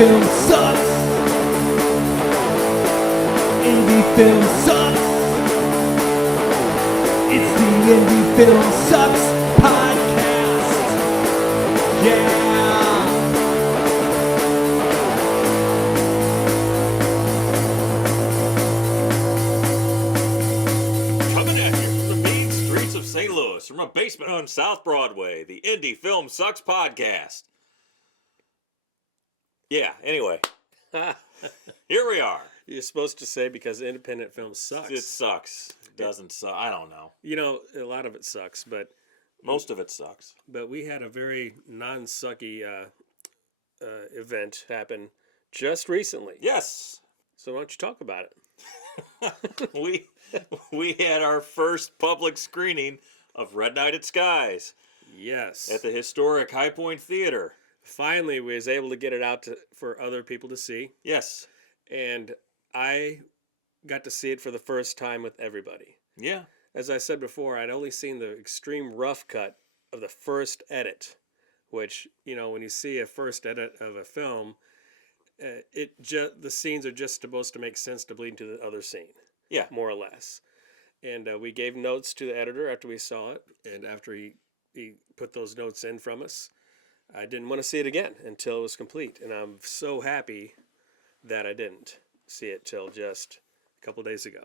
film sucks. Indie film sucks. It's the Indie Film Sucks podcast. Yeah. Coming at you from the mean streets of St. Louis, from a basement on South Broadway, the Indie Film Sucks podcast. Yeah, anyway, here we are. You're supposed to say because independent film sucks. It sucks. It doesn't suck. I don't know. You know, a lot of it sucks, but Most of it sucks. but we had a very non-sucky event happen just recently. Yes. So why don't you talk about it? we had our first public screening of Red Night at Skye'S Yes. at the historic High Point Theater. Finally, we was able to get it out for other people to see, Yes. and I got to see it for the first time with everybody. Yeah. As I said before, I'd only seen the extreme rough cut of the first edit, which, you know, when you see a first edit of a film, the scenes are just supposed to make sense to bleed into the other scene. Yeah. More or less. And we gave notes to the editor after we saw it, and after he put those notes in from us, I didn't want to see it again until it was complete. And I'm so happy that I didn't see it till just a couple days ago.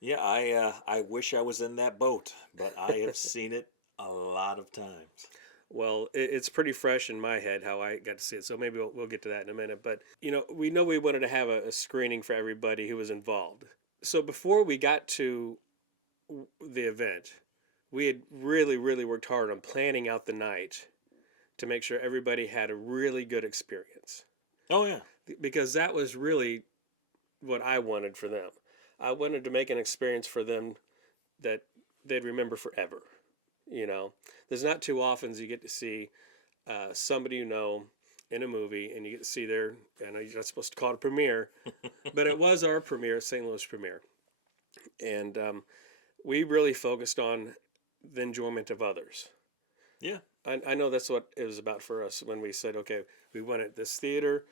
Yeah, I wish I was in that boat, but I have seen it a lot of times. Well, it's pretty fresh in my head how I got to see it, so maybe we'll get to that in a minute. But, you know, we wanted to have a screening for everybody who was involved. So before we got to the event, we had really, really worked hard on planning out the night to make sure everybody had a really good experience. Oh, yeah. Because that was really what I wanted for them. I wanted to make an experience for them that they'd remember forever. You know, there's not too often you get to see somebody you know in a movie, and you get to see their, I know you're not supposed to call it a premiere, but it was our premiere, St. Louis premiere. And we really focused on the enjoyment of others. Yeah. I know that's what it was about for us when we said, okay, we wanted this theater.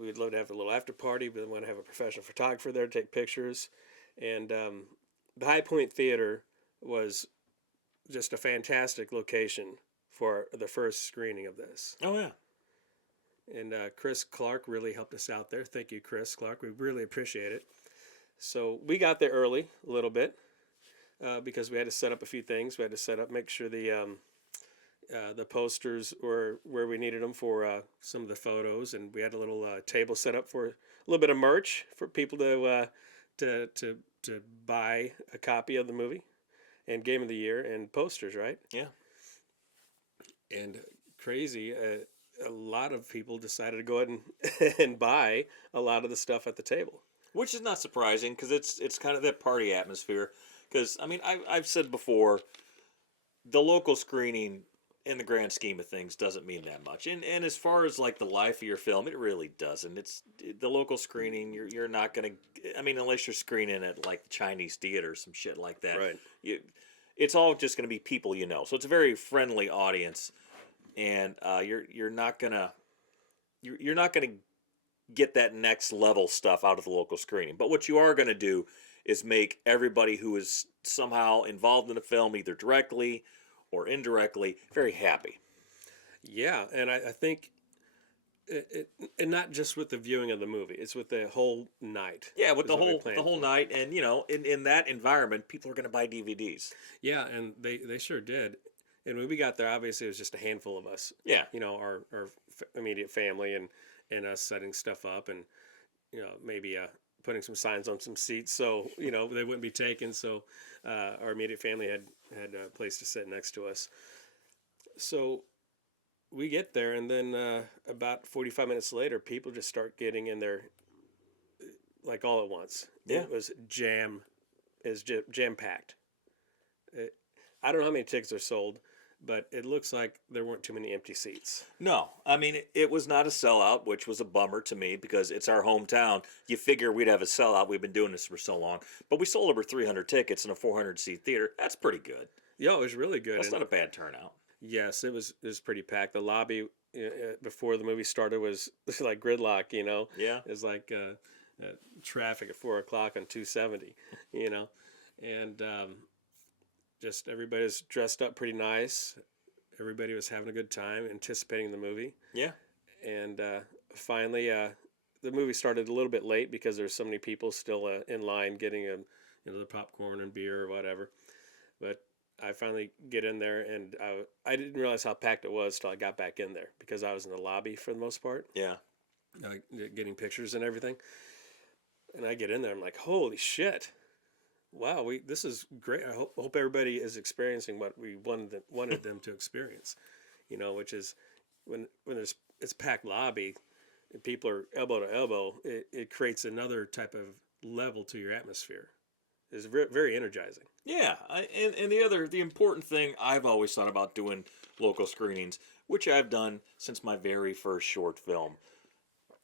We'd love to have a little after party. We want to have a professional photographer there to take pictures. And the High Point Theater was just a fantastic location for the first screening of this. Oh, yeah. And Chris Clark really helped us out there. Thank you, Chris Clark. We really appreciate it. So we got there early a little bit because we had to set up a few things. We had to make sure the posters were where we needed them for some of the photos, and we had a little table set up for a little bit of merch for people to buy a copy of the movie and Game of the Year and posters, right? Yeah. And crazy, a lot of people decided to go ahead and buy a lot of the stuff at the table. Which is not surprising because it's kind of that party atmosphere. Because, I mean, I've said before, the local screening in the grand scheme of things doesn't mean that much. And as far as like the life of your film, it really doesn't. It's the local screening, you're not going to, I mean, unless you're screening at like the Chinese theater or some shit like that. Right. It's all just going to be people you know. So it's a very friendly audience, and you're not going to get that next level stuff out of the local screening. But what you are going to do is make everybody who is somehow involved in the film, either directly or indirectly, very happy. Yeah, and I think, and not just with the viewing of the movie, it's with the whole night. Yeah, with the whole night, and you know, in that environment, people are going to buy DVDs. Yeah, and they sure did. And when we got there, obviously it was just a handful of us. Yeah, you know, our immediate family and us setting stuff up, and you know, maybe putting some signs on some seats so you know they wouldn't be taken. So our immediate family had a place to sit next to us. So we get there, and then about 45 minutes later, people just start getting in there like all at once. Yeah. It was jam packed. I don't know how many tickets are sold, but it looks like there weren't too many empty seats. No, I mean, it was not a sellout, which was a bummer to me because it's our hometown. You figure we'd have a sellout. We've been doing this for so long. But we sold over 300 tickets in a 400-seat theater. That's pretty good. Yeah, it was really good. That's not a bad turnout. Yes, it was pretty packed. The lobby before the movie started was like gridlock. Yeah. It's like traffic at 4 o'clock on 270. You know, and just everybody was dressed up pretty nice. Everybody was having a good time, anticipating the movie. Yeah. And finally, the movie started a little bit late because there's so many people still in line getting the popcorn and beer or whatever. But I finally get in there, and I didn't realize how packed it was till I got back in there because I was in the lobby for the most part, Yeah. getting pictures and everything. And I get in there, I'm like, holy shit. Wow, this is great. I hope everybody is experiencing what we wanted them to experience, which is when it's packed lobby, and people are elbow to elbow. It creates another type of level to your atmosphere. It's very, very energizing. Yeah, and the important thing I've always thought about doing local screenings, which I've done since my very first short film.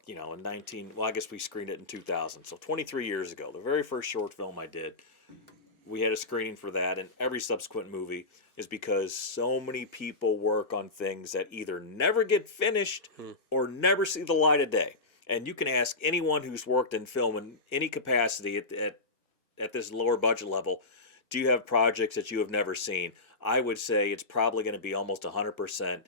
In I guess we screened it in 2000, so 23 years ago, the very first short film I did, we had a screening for that, and every subsequent movie is because so many people work on things that either never get finished or never see the light of day. And you can ask anyone who's worked in film in any capacity at this lower budget level, do you have projects that you have never seen? I would say it's probably going to be almost 100%.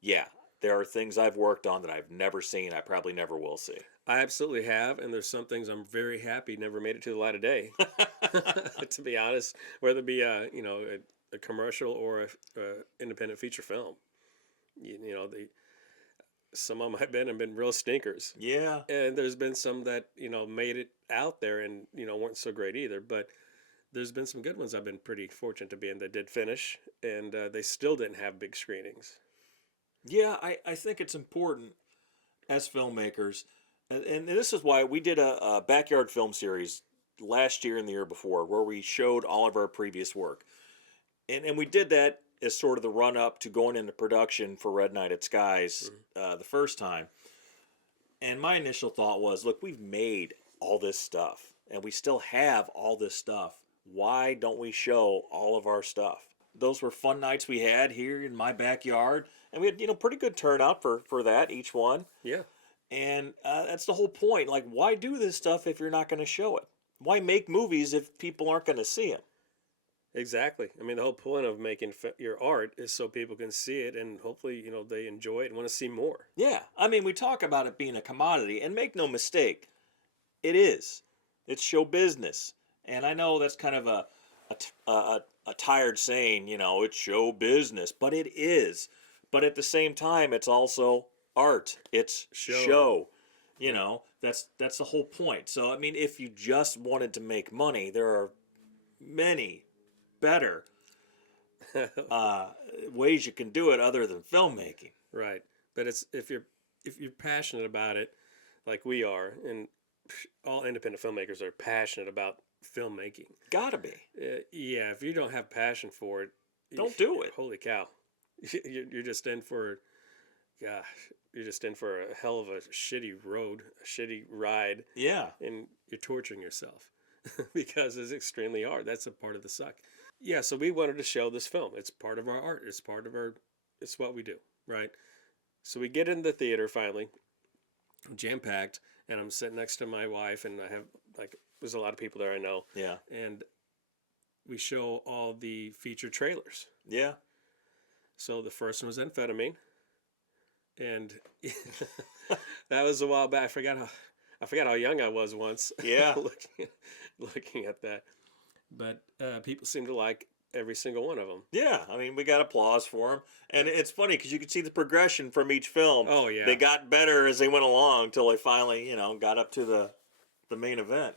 Yeah, there are things I've worked on that I've never seen. I probably never will see. I absolutely have, and there's some things I'm very happy never made it to the light of day. To be honest, whether it be a commercial or a independent feature film, some of them have been real stinkers. Yeah. And there's been some that made it out there and weren't so great either. But there's been some good ones I've been pretty fortunate to be in that did finish, and they still didn't have big screenings. Yeah, I think it's important as filmmakers, and this is why we did a backyard film series last year and the year before where we showed all of our previous work. And we did that as sort of the run-up to going into production for Red Night at Skye'S the first time. And my initial thought was, look, we've made all this stuff, and we still have all this stuff. Why don't we show all of our stuff? Those were fun nights we had here in my backyard, and we had pretty good turnout for that, each one. Yeah. And that's the whole point. Like, why do this stuff if you're not going to show it? Why make movies if people aren't going to see them? Exactly. I mean, the whole point of making your art is so people can see it, and hopefully, they enjoy it and want to see more. Yeah. I mean, we talk about it being a commodity, and make no mistake, it is. It's show business. And I know that's kind of a tired saying, it's show business, but it is. But at the same time, it's also art. It's show. That's the whole point. So, I mean, if you just wanted to make money, there are many better ways you can do it other than filmmaking. Right. But it's if you're passionate about it, like we are, and all independent filmmakers are passionate about filmmaking. Gotta be. Yeah. If you don't have passion for it, don't do it. Holy cow. You're just in for, gosh, you're just in for a hell of a shitty road, a shitty ride. Yeah. And you're torturing yourself because it's extremely hard. That's a part of the suck. Yeah, so we wanted to show this film. It's part of our art. It's what we do, right? So we get in the theater finally, jam-packed, and I'm sitting next to my wife, and I have, there's a lot of people there I know. Yeah. And we show all the feature trailers. Yeah. So the first one was Amphetamine, and that was a while back. I forgot how young I was once. Yeah. looking at that. But people seem to like every single one of them. Yeah, I mean, we got applause for them. And it's funny because you can see the progression from each film. Oh, yeah. They got better as they went along until they finally, got up to the main event.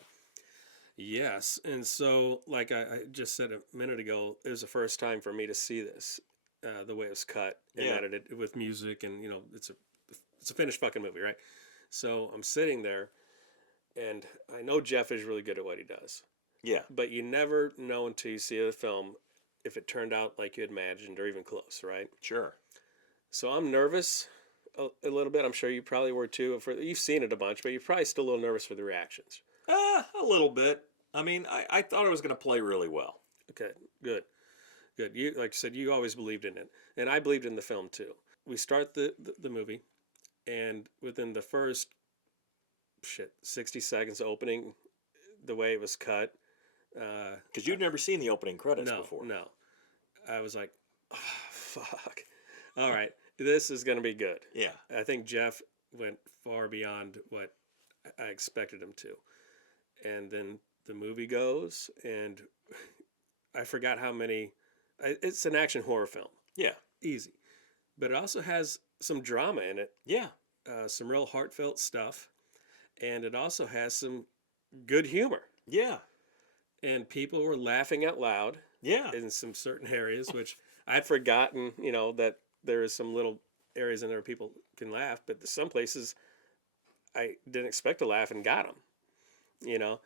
Yes. And so, like I just said a minute ago, it was the first time for me to see this, the way it was cut and edited with music. And, it's a finished fucking movie, right? So I'm sitting there, and I know Jeff is really good at what he does. Yeah. But you never know until you see the film if it turned out like you had imagined or even close, right? Sure. So I'm nervous a little bit. I'm sure you probably were too. You've seen it a bunch, but you're probably still a little nervous for the reactions. A little bit. I mean, I thought I was going to play really well. Okay, good. You, like you said, you always believed in it. And I believed in the film too. we start the movie, and within the first 60 seconds opening, the way it was cut, Because you'd never seen the opening credits before. no, I was like, oh, fuck. All right, this is gonna be good. Yeah. I think Jeff went far beyond what I expected him to, and then the movie goes, and I forgot how many. It's an action horror film, Yeah. easy, but it also has some drama in it, Yeah. some real heartfelt stuff, and it also has some good humor. Yeah. And people were laughing out loud Yeah. in some certain areas, which I'd forgotten, that there is some little areas in there where people can laugh, but some places I didn't expect to laugh and got them,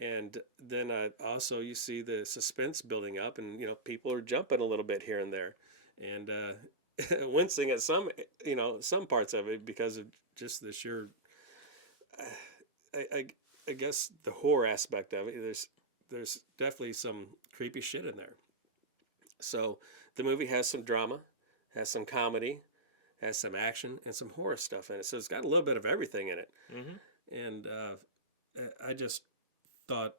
And then also you see the suspense building up, and people are jumping a little bit here and there, and wincing at some parts of it because of just the sheer. I guess the horror aspect of it. There's definitely some creepy shit in there. So the movie has some drama, has some comedy, has some action, and some horror stuff in it. So it's got a little bit of everything in it. Mm-hmm. And I just thought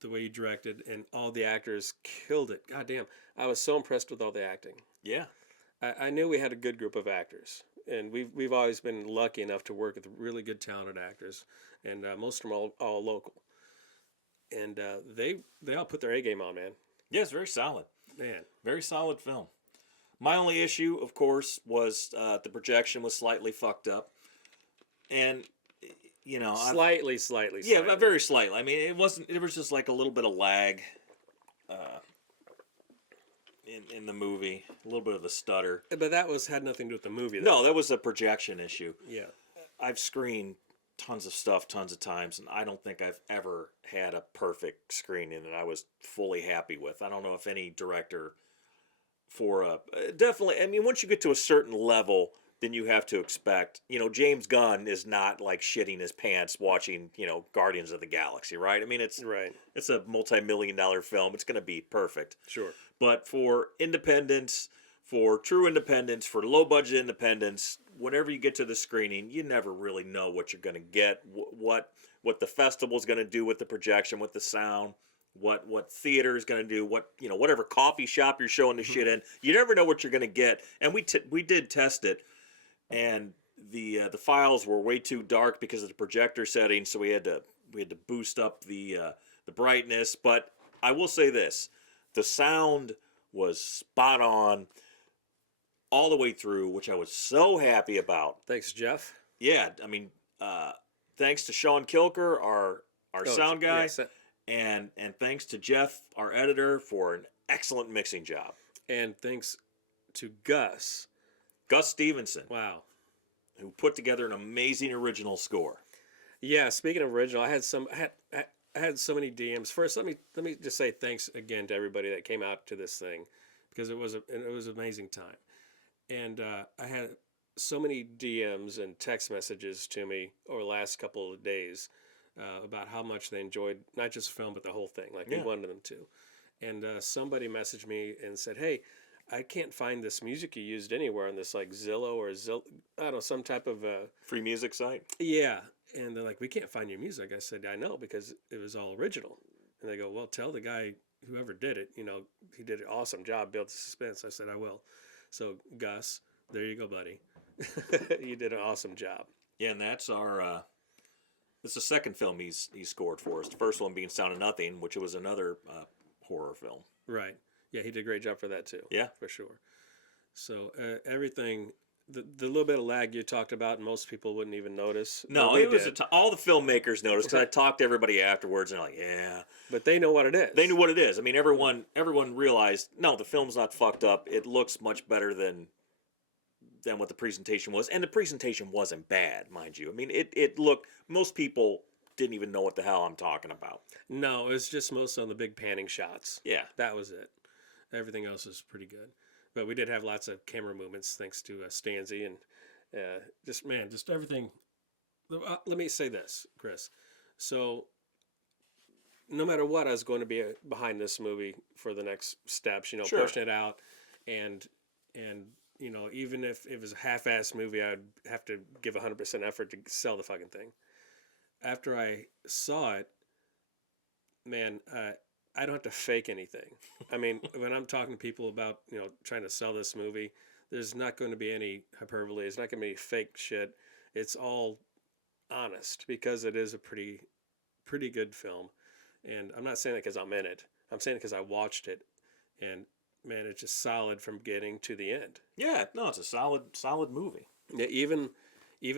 the way you directed and all the actors killed it. God damn, I was so impressed with all the acting. Yeah. I knew we had a good group of actors, and we've always been lucky enough to work with really good, talented actors, and most of them all local. And they all put their A game on, man. Yeah, it's very solid. Man, Very solid film. My only issue, of course, was the projection was slightly fucked up, and slightly. yeah, very slightly. I mean, it wasn't. It was just like a little bit of lag in the movie, a little bit of a stutter. But that had nothing to do with the movie, though. No, that was a projection issue. Yeah. I've screened tons of stuff, tons of times, and I don't think I've ever had a perfect screening that I was fully happy with. I don't know if any director definitely. I mean, once you get to a certain level, then you have to expect. James Gunn is not like shitting his pants watching, Guardians of the Galaxy, right? I mean, it's a multi-million-dollar film. It's going to be perfect. Sure. But for independence, for true independence, for low-budget independence, whenever you get to the screening, you never really know what you're going to get, what the festival's going to do with the projection, with the sound, what theater is going to do, whatever coffee shop you're showing the shit in. You never know what you're going to get. And we did test it, and the files were way too dark because of the projector settings, so we had to boost up the brightness. But I will say this: the sound was spot on all the way through, which I was so happy about. Thanks, Jeff. Yeah, I mean, thanks to Sean Kilker, our sound guy, yes. and thanks to Jeff, our editor, for an excellent mixing job. And thanks to Gus Stevenson, Wow. who put together an amazing original score. Yeah, speaking of original, I had so many DMs. First, let me just say thanks again to everybody that came out to this thing, because it was an amazing time. And I had so many DMs and text messages to me over the last couple of days about how much they enjoyed not just film but the whole thing, like we wanted them to. And somebody messaged me and said, "Hey, I can't find this music you used anywhere on this like Zillow or I don't know, some type of Free music site. yeah." And they're like, "We can't find your music." I said, "I know, because it was all original." And they go, "Well, tell the guy whoever did it, he did an awesome job, built the suspense." I said, "I will." So Gus, there you go, buddy. You did an awesome job. Yeah, and that's our. It's the second film he's scored for us. The first one being Sound of Nothing, which was another horror film. Right. Yeah, he did a great job for that too. Yeah, for sure. So everything, the little bit of lag you talked about, most people wouldn't even notice. No, it was all the filmmakers noticed, because I talked to everybody afterwards, and they're like, "Yeah," but they know what it is. They knew what it is. I mean, everyone realized, no, the film's not fucked up. It looks much better than what the presentation was, and the presentation wasn't bad, mind you. I mean, it looked. Most people didn't even know what the hell I'm talking about. No, it was just most on the big panning shots. Yeah, that was it. Everything else is pretty good, but we did have lots of camera movements thanks to Stanzi and just everything. Let me say this, Chris. So no matter what, I was going to be behind this movie for the next steps. Sure. Pushing it out, and you know, even if it was a half-assed movie, I'd have to give 100% effort to sell the fucking thing. After I saw it, man, I don't have to fake anything. I mean, when I'm talking to people about, you know, trying to sell this movie, there's not going to be any hyperbole. It's not going to be fake shit. It's all honest because it is a pretty good film. And I'm not saying that because I'm in it. I'm saying it because I watched it, and man, it's just solid from beginning to the end. Yeah, no, it's a solid movie. Yeah, even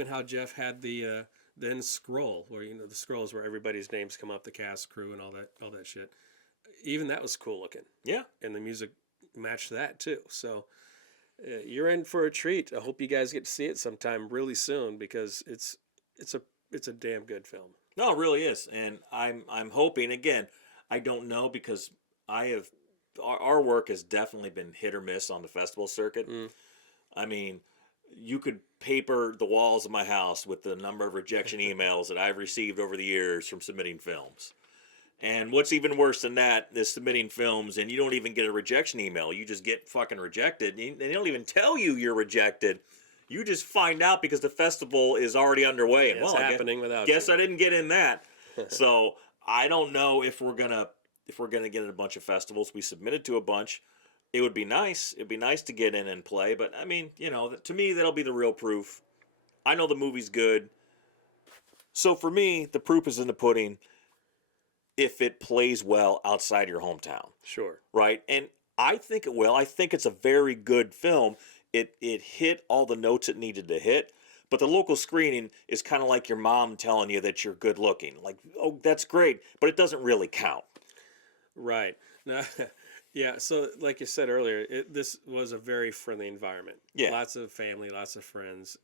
how Jeff had the then scroll where, you know, the scrolls where everybody's names come up, the cast, crew, and all that shit. Even that was cool looking. Yeah, and the music matched that too. So you're in for a treat. I hope you guys get to see it sometime really soon because it's a damn good film. No, it really is, and I'm hoping. Again, I don't know because our work has definitely been hit or miss on the festival circuit. I mean, you could paper the walls of my house with the number of rejection emails that I've received over the years from submitting films. And what's even worse than that is submitting films and you don't even get a rejection email. You just get fucking rejected. And they don't even tell you you're rejected. You just find out because the festival is already underway. And, it's happening without guess you. I didn't get in that. So I don't know if we're gonna get in a bunch of festivals. We submitted to a bunch. It would be nice. It'd be nice to get in and play. But I mean, you know, to me that'll be the real proof. I know the movie's good. So for me, the proof is in the pudding. If it plays well outside your hometown. Sure. Right? And I think it will. I think it's a very good film. It hit all the notes it needed to hit. But the local screening is kind of like your mom telling you that you're good looking. Like, oh, that's great, but it doesn't really count. Right. Now, yeah, so like you said earlier, this was a very friendly environment. Yeah. Lots of family, lots of friends.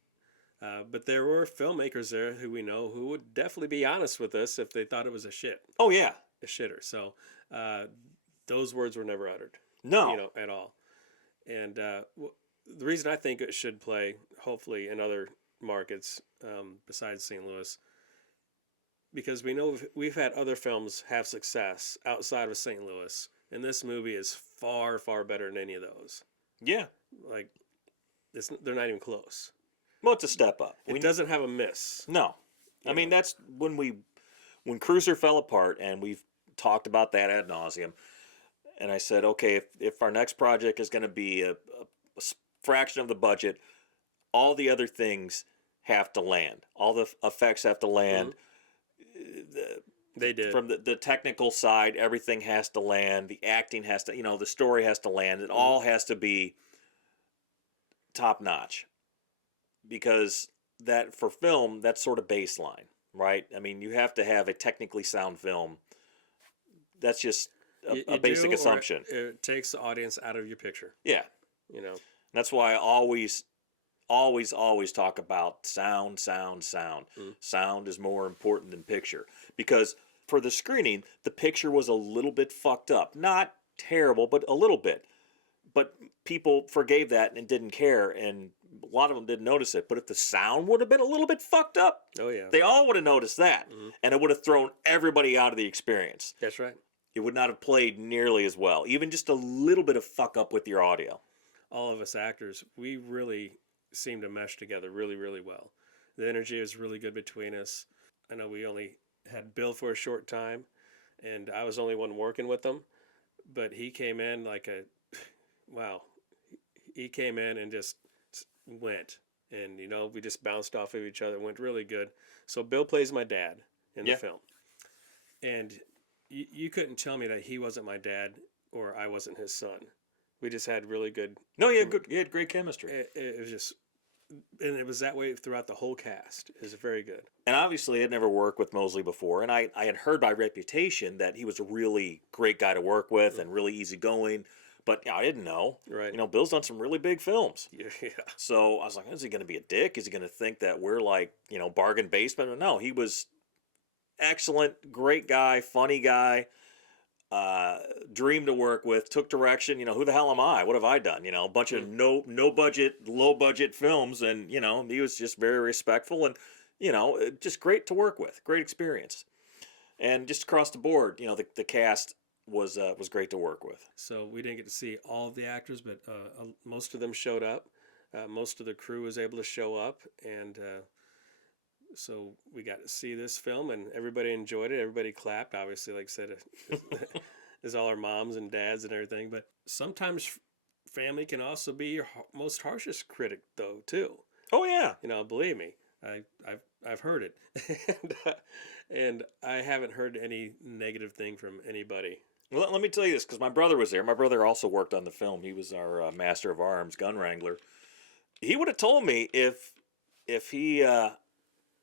But there were filmmakers there who we know who would definitely be honest with us if they thought it was a shit. Oh, yeah. A shitter. So those words were never uttered. No. You know, at all. And the reason I think it should play, hopefully, in other markets besides St. Louis, because we know we've had other films have success outside of St. Louis, and this movie is far, far better than any of those. Yeah. Like, they're not even close. Well, it's a step up. It doesn't have a miss. No. I mean, that's when Cruiser fell apart, and we've talked about that ad nauseum. And I said, okay, if our next project is going to be a fraction of the budget, all the other things have to land. All the effects have to land. They did. From the technical side, everything has to land. The acting has to, the story has to land. It all has to be top notch. Because that for film, that's sort of baseline, right? I mean, you have to have a technically sound film. That's just a basic assumption. It takes the audience out of your picture. Yeah. That's why I always talk about sound. Sound is more important than picture. Because for the screening, the picture was a little bit fucked up. Not terrible, but a little bit. But people forgave that and didn't care, and a lot of them didn't notice it. But if the sound would have been a little bit fucked up, oh yeah, they all would have noticed that, and it would have thrown everybody out of the experience. That's right. It would not have played nearly as well. Even just a little bit of fuck up with your audio. All of us actors, we really seem to mesh together really, really well. The energy is really good between us. I know we only had Bill for a short time, and I was only one working with him, but he came in like wow. He came in and just went. And, we just bounced off of each other. Went really good. So Bill plays my dad in the film. And you couldn't tell me that he wasn't my dad or I wasn't his son. We just had really good... No, you had great chemistry. It was just... And it was that way throughout the whole cast. It was very good. And obviously, I'd never worked with Mosley before. And I had heard by reputation that he was a really great guy to work with and really easygoing. But I didn't know. Right. Bill's done some really big films. Yeah. So I was like, is he going to be a dick? Is he going to think that we're like, bargain basement? But no, he was excellent, great guy, funny guy, dream to work with, took direction. Who the hell am I? What have I done? A bunch of no budget, low budget films. And, he was just very respectful and, just great to work with. Great experience. And just across the board, the cast was great to work with. So we didn't get to see all of the actors, but most of them showed up. Most of the crew was able to show up, and so we got to see this film, and everybody enjoyed it. Everybody clapped. Obviously, like I said, is all our moms and dads and everything. But sometimes family can also be your most harshest critic, though, too. Oh yeah. Believe me, I've heard it, and I haven't heard any negative thing from anybody. Well, let me tell you this, because my brother was there. My brother also worked on the film. He was our master of arms, gun wrangler. He would have told me if he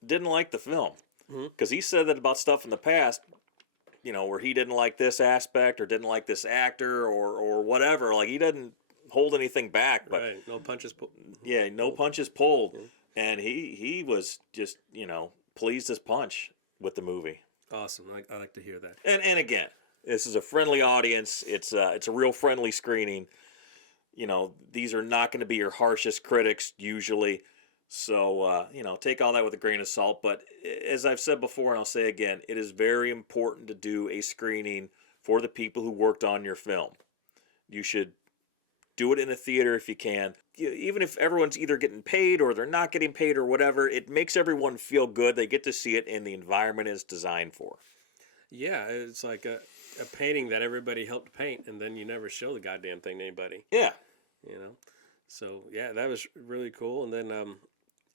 didn't like the film, because he said that about stuff in the past, where he didn't like this aspect or didn't like this actor or whatever. Like, he doesn't hold anything back. But right, no punches pulled. Yeah, no punches pulled, and he was just pleased as punch with the movie. Awesome, I like to hear that. And again, this is a friendly audience. It's a real friendly screening. These are not going to be your harshest critics usually. So, take all that with a grain of salt. But as I've said before, and I'll say again, it is very important to do a screening for the people who worked on your film. You should do it in a theater if you can. Even if everyone's either getting paid or they're not getting paid or whatever, it makes everyone feel good. They get to see it in the environment it's designed for. Yeah, it's like a painting that everybody helped paint, and then you never show the goddamn thing to anybody. Yeah. So yeah, that was really cool. And then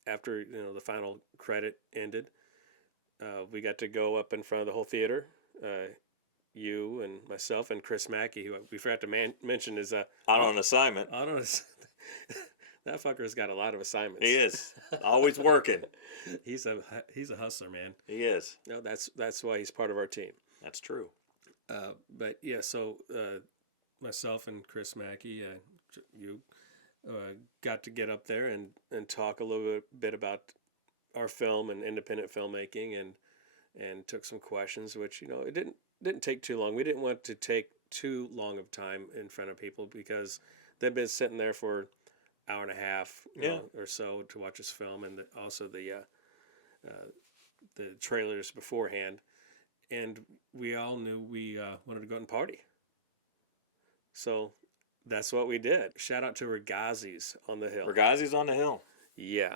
after the final credit ended, we got to go up in front of the whole theater. You and myself and Chris Macke, who we forgot to mention, is out on assignment. That fucker's got a lot of assignments. He is always working. He's a hustler, man. He is. No, that's why he's part of our team. That's true. But yeah, so myself and Chris Macke, you got to get up there and talk a little bit about our film and independent filmmaking, and took some questions, which it didn't take too long. We didn't want to take too long of time in front of people because they've been sitting there for hour and a half or so to watch this film, and also the trailers beforehand. And we all knew we wanted to go out and party. So that's what we did. Shout out to Ragazzi's on the Hill. Ragazzi's on the Hill. Yeah.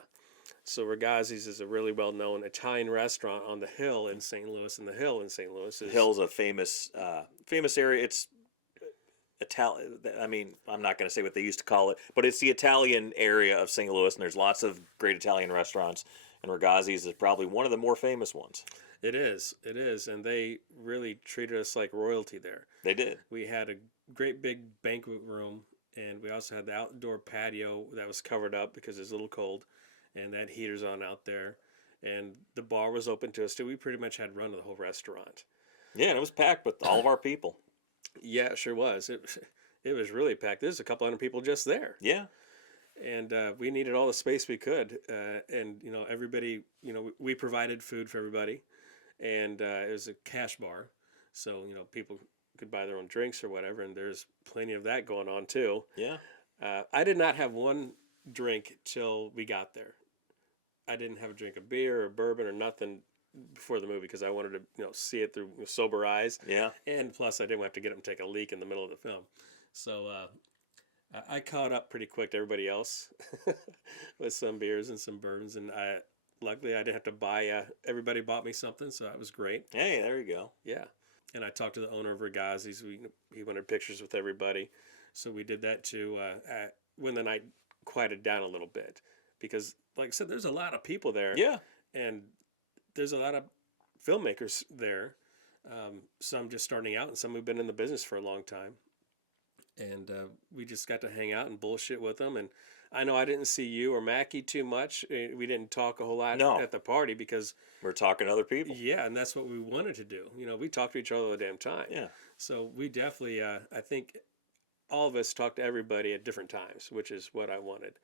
So Ragazzi's is a really well-known Italian restaurant on the Hill in St. Louis, and the Hill in St. Louis is... Hill's a famous area. It's Italian. I mean, I'm not going to say what they used to call it, but it's the Italian area of St. Louis, and there's lots of great Italian restaurants, and Ragazzi's is probably one of the more famous ones. It is, and they really treated us like royalty there. They did. We had a great big banquet room, and we also had the outdoor patio that was covered up because it's a little cold, and that heater's on out there, and the bar was open to us too. We pretty much had run of the whole restaurant. Yeah, and it was packed with all of our people. Yeah, it sure was. It was really packed. There's a couple hundred people just there. Yeah. And we needed all the space we could, and everybody, we provided food for everybody. And it was a cash bar, so people could buy their own drinks or whatever, and there's plenty of that going on too. Yeah. I did not have one drink till we got there. I didn't have a drink of beer or bourbon or nothing before the movie because I wanted to see it through sober eyes. Yeah. And plus, I didn't have to get them to take a leak in the middle of the film. So I caught up pretty quick to everybody else with some beers and some bourbons, and luckily, I didn't have to buy. Everybody bought me something, so that was great. Hey, there you go. Yeah, and I talked to the owner of Ragazzi's. He wanted pictures with everybody, so we did that too. When the night quieted down a little bit, because, like I said, there's a lot of people there. Yeah, and there's a lot of filmmakers there. Some just starting out, and some who've been in the business for a long time. And we just got to hang out and bullshit with them. And I know I didn't see you or Macke too much. We didn't talk a whole lot at the party because... We're talking to other people. Yeah, and that's what we wanted to do. We talked to each other all the damn time. Yeah. So we definitely, I think all of us talked to everybody at different times, which is what I wanted.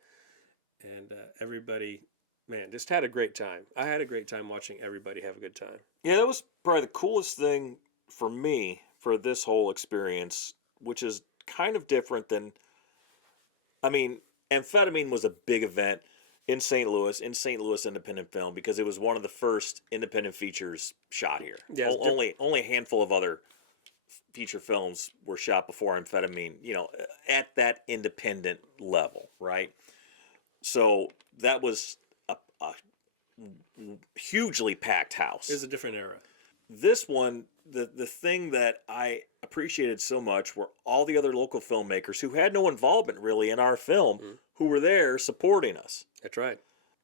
And everybody, man, just had a great time. I had a great time watching everybody have a good time. Yeah, that was probably the coolest thing for me for this whole experience, which is kind of different than... I mean... Amphetamine was a big event in St. Louis independent film, because it was one of the first independent features shot here. Yeah, only a handful of other feature films were shot before Amphetamine, at that independent level, right? So that was a hugely packed house. It was a different era. This one, the thing that I appreciated so much were all the other local filmmakers who had no involvement really in our film, who were there supporting us. That's right.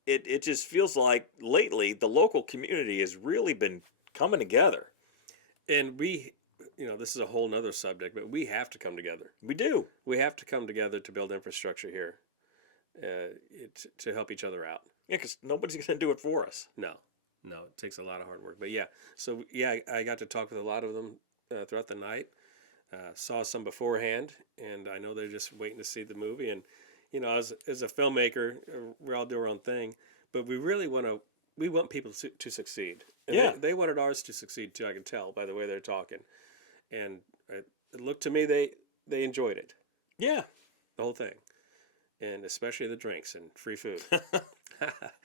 It just feels like lately the local community has really been coming together. And we, this is a whole nother subject, but we have to come together. We do. We have to come together to build infrastructure here, to help each other out. Yeah, because nobody's going to do it for us. No, it takes a lot of hard work. But yeah, so yeah, I got to talk with a lot of them throughout the night. Saw some beforehand, and I know they're just waiting to see the movie. And as a filmmaker, we all do our own thing, but we really want people to succeed. And Yeah, they wanted ours to succeed too. I can tell by the way they're talking, and it looked to me they enjoyed it, yeah. the whole thing, and especially the drinks and free food.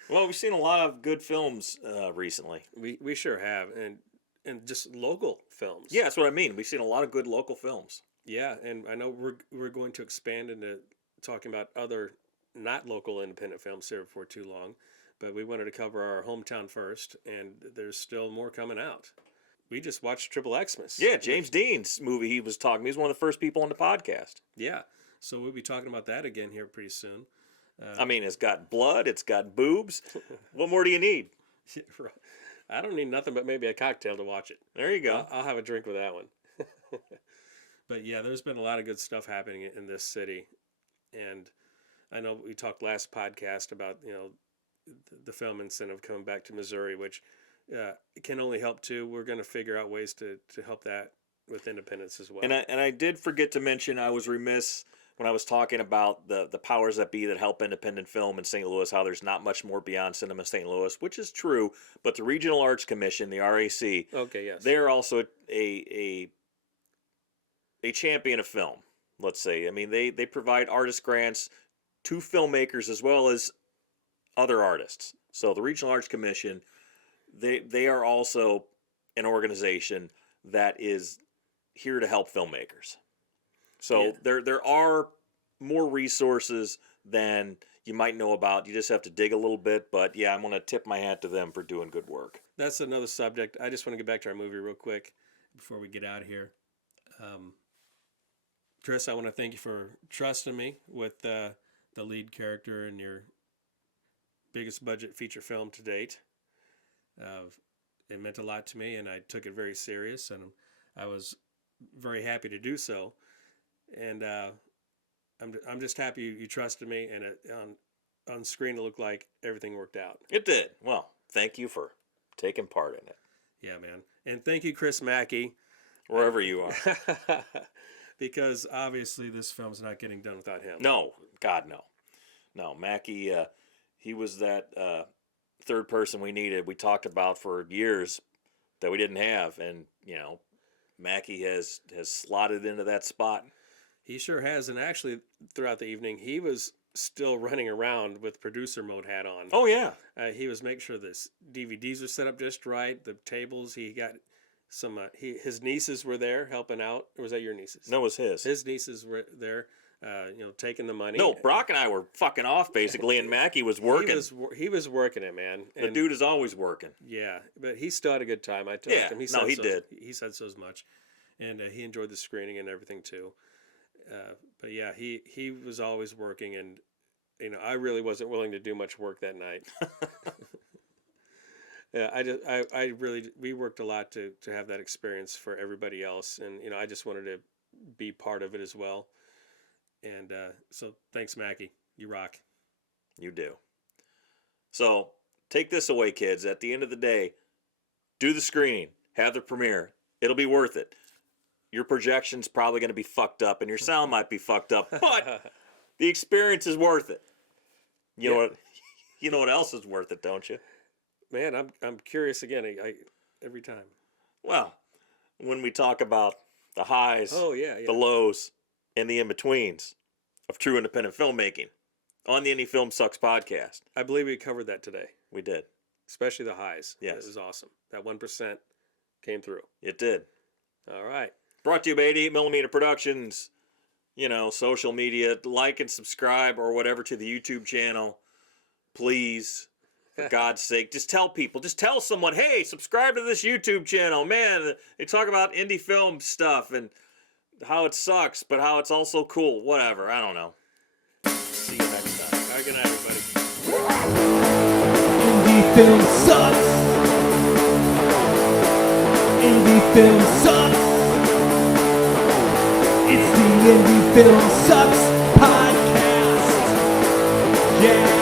Well, we've seen a lot of good films recently. We sure have, and just local films. Yeah, that's what I mean. We've seen a lot of good local films. Yeah, and I know we're going to expand into talking about other not local independent films here before too long, but we wanted to cover our hometown first, and there's still more coming out. We just watched Triple Xmas. Yeah, James Dean's movie he was talking. He was one of the first people on the podcast. Yeah, so we'll be talking about that again here pretty soon. I mean, it's got blood, it's got boobs. What more do you need? I don't need nothing but maybe a cocktail to watch it. There you go. I'll have a drink with that one. But yeah, there's been a lot of good stuff happening in this city, and I know we talked last podcast about the film incentive coming back to Missouri, which can only help too. We're going to figure out ways to help that with independence as well. And I did forget to mention, I was remiss when I was talking about the powers that be that help independent film in St. Louis, how there's not much more beyond Cinema St. Louis, which is true. But the Regional Arts Commission, the RAC, okay, yes, they're also a champion of film. Let's say, I mean, they provide artist grants to filmmakers as well as other artists. So the Regional Arts Commission, they are also an organization that is here to help filmmakers. So Yeah. there are more resources than you might know about. You just have to dig a little bit. But yeah, I'm going to tip my hat to them for doing good work. That's another subject. I just want to get back to our movie real quick before we get out of here. Chris, I want to thank you for trusting me with the lead character in your biggest budget feature film to date. It meant a lot to me, and I took it very serious, and I was very happy to do so. And I'm just happy you trusted me, and on screen it looked like everything worked out. It did. Well, thank you for taking part in it. Yeah, man. And thank you, Chris Macke. Wherever you are. Because obviously this film's not getting done without him. No, God, no. No, Macke, he was that third person we needed. We talked about for years that we didn't have. And, Macke has slotted into that spot. He sure has. And actually, throughout the evening, he was still running around with producer mode hat on. Oh, yeah. He was making sure the DVDs were set up just right. The tables, he got some, his nieces were there helping out. Or was that your nieces? No, it was his. His nieces were there, taking the money. No, Brock and I were fucking off, basically, and Macke was working. He was working it, man. The dude is always working. Yeah, but he still had a good time. I told him. He did. He said so as much. And he enjoyed the screening and everything, too. But yeah, he was always working, and I really wasn't willing to do much work that night. Yeah, we worked a lot to have that experience for everybody else, and I just wanted to be part of it as well. And so thanks, Macke. You rock. You do. So take this away, kids. At the end of the day, do the screening, have the premiere. It'll be worth it. Your projection's probably going to be fucked up, and your sound might be fucked up, but the experience is worth it. You know what else is worth it, don't you? Man, I'm curious again. Every time. Well, when we talk about the highs, the lows, and the in-betweens of true independent filmmaking on the Indie Film Sucks podcast. I believe we covered that today. We did. Especially the highs. Yes. It was awesome. That 1% came through. It did. All right. Brought to you by 88mm Productions. social media, like and subscribe or whatever to the YouTube channel. Please, for God's sake, just tell people. Just tell someone, hey, subscribe to this YouTube channel. Man, they talk about indie film stuff and how it sucks, but how it's also cool. Whatever. I don't know. See you next time. All right, good night, everybody. Indie film sucks. Indie film sucks. It's the Indie Film Sucks podcast. Yeah.